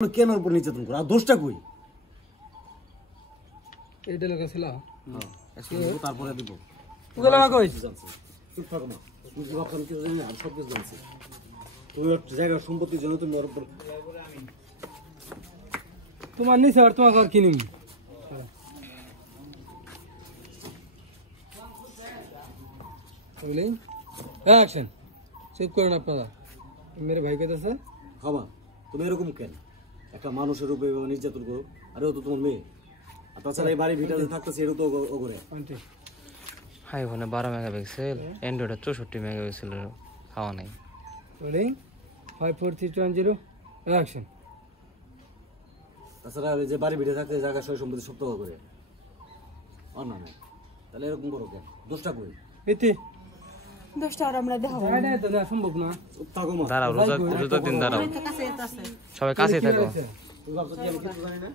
কেন উপর নির্যাতন করে আর দোষটা কই এইটা লেখা ছিল তারপরে দিব ওগুলো লাগা কই চুপ থাকো না তুমি কি ভাবছো আমি কিছু জানি না আমি সব কিছু জানছি তুমি ওর জায়গা সম্পত্তির জন্য তুমি ওর উপর তোমার নিছে আর তোমার ঘর কিনিম বুঝলেন অ্যাকশন চুপ করুন আপনারা মেরে ভাই কইতাছে হবা তুমি এরকম কেন একটা মানুষের উপরে এভাবে নির্যাতন করো আরে ও তো তোমার মেয়ে আর তাছাড়া এই বাড়ি ভিটাতে থাকতেছে এটা তো ও করে আন্টি আইফোনে 12 মেগাপিক্সেল অ্যান্ড্রয়েডে 64 মেগাপিক্সেল হাওয়া নাই বলেন 54320 অ্যাকশন তাছাড়া যে বাড়ি ভিটে থাকতে জায়গা সয় সম্পত্তি সব তো ও করে আর না না তাহলে এরকম করো কেন দোষটা কই এতে দশটা আর আমরা দেখাবো এটা তো না সম্ভব না চুপ থাকো মা দাঁড়াও রোজা দিন দাঁড়াও সবাই কাছে থাকো তুমি ভাবছো কি আমি কিছু জানি না